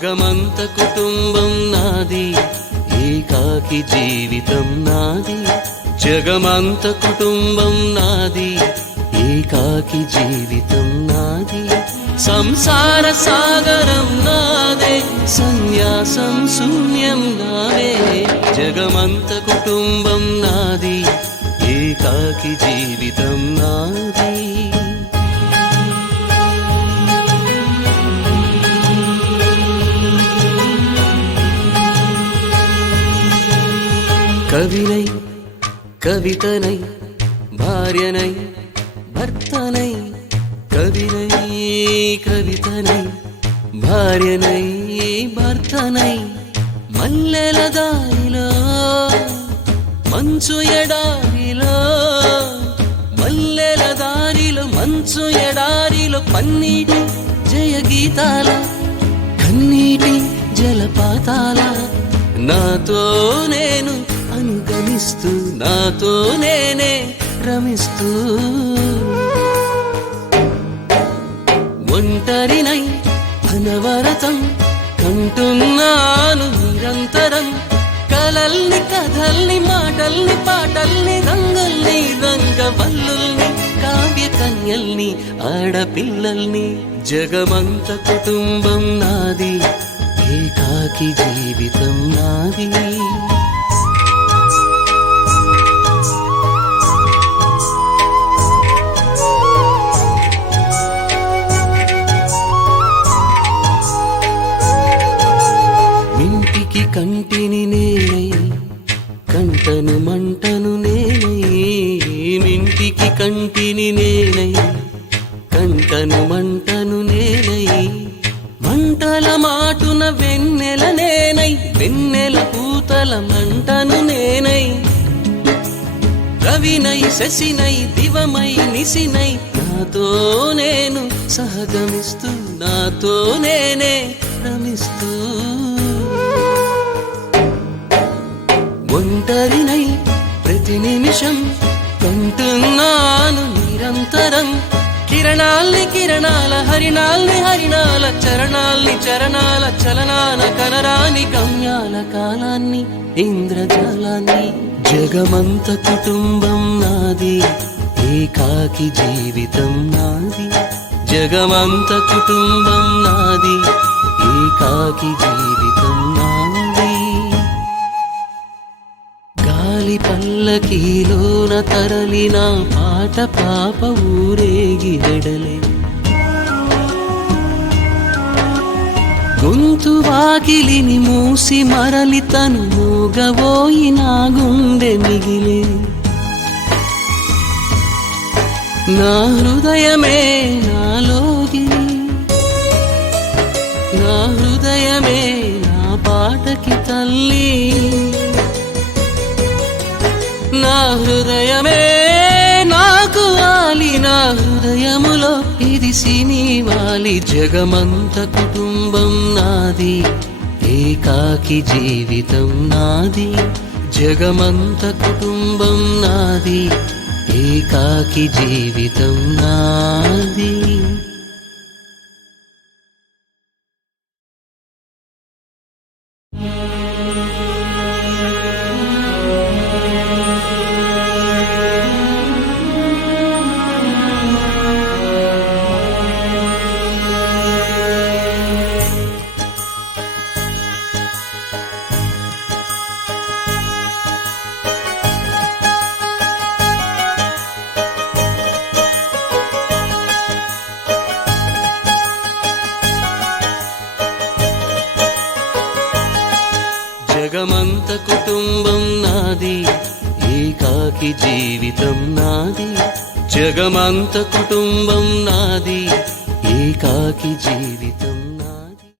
జగమంత కుటుంబం నాది, ఏకాకి జీవితం నాది. జగమంత కుటుంబం నాది, ఏకాకి జీవితం నాది. సంసార సాగరం నాదే, సన్యాసం శూన్యం నావే. జగమంత కుటుంబం నాది, ఏకాకి జీవితం నాది. కవినై కవితనై భార్యనై భర్తనై, కవినై కవితనై భార్యనై భర్తనై. మల్లెల దారిలో మంచు ఎడారిలో, మల్లెల దారిలో మంచు ఎడారిలో, పన్నీటి జయ గీతాల కన్నీటి జలపాతాల. నాతో నేను అనుగమిస్తూ, నాతో నేనే రమిస్తూ, ఒంటరినై అనవరతం కంటున్నాను నిరంతరం. కలల్ని కథల్ని మాటల్ని పాటల్ని రంగుల్ని రంగవల్లుల్ని కావ్య కన్యల్ని ఆడపిల్లల్ని. జగమంత కుటుంబం నాది, ఏకాకి జీవితం నాది. మింటికి కంటిని నేనై, కంటను మంటను నేనై. మింటికి కంటిని నేనై, కంటను మంటను నేనై. మంటల మాటున వెన్నెల నేనై, వెన్నెల పూతల మంటను నేనై. రవినై శశినై దివమై నిశినై, నాతో నేను సహగమిస్తూ, నాతో నేనే రమిస్తూ. ఒంటరినై ప్రతి నిమిషం కంటున్నాను నిరంతరం. కిరణాల్ని కిరణాల హరిణాల్ని హరిణాల, చరణాల్ని చరణాల చలనాల, కనరాని గమ్యాల కాలాన్ని ఇంద్రజాలాన్ని. జగమంత కుటుంబం నాది, ఏకాకి జీవితం నాది. జగమంత కుటుంబం నాది, ఏకాకి జీవితం నాది. గాలి పల్లకీలోన తరలిన పాట పాప ఊరేగి వెడలే. గొంతు వాకిలిని మూసి మరలి తను మూగబోయి నా గుండె మిగిలే. నా హృదయమే నాలోగి, నా హృదయమే నా పాటకి తల్లి. నా హృదయమే నాకు వాలి, నా హృదయములో ఇదిసి నీవాలి. జగమంత కుటుంబం నాది, ఏకాకి జీవితం నాది. జగమంత కుటుంబం నాది, ఏకాకి జీవితం నాది. జగమంత కుటుంబం నాది, ఏకాకి జీవితం నాది. జగమంత కుటుంబం నాది, ఏకాకి జీవితం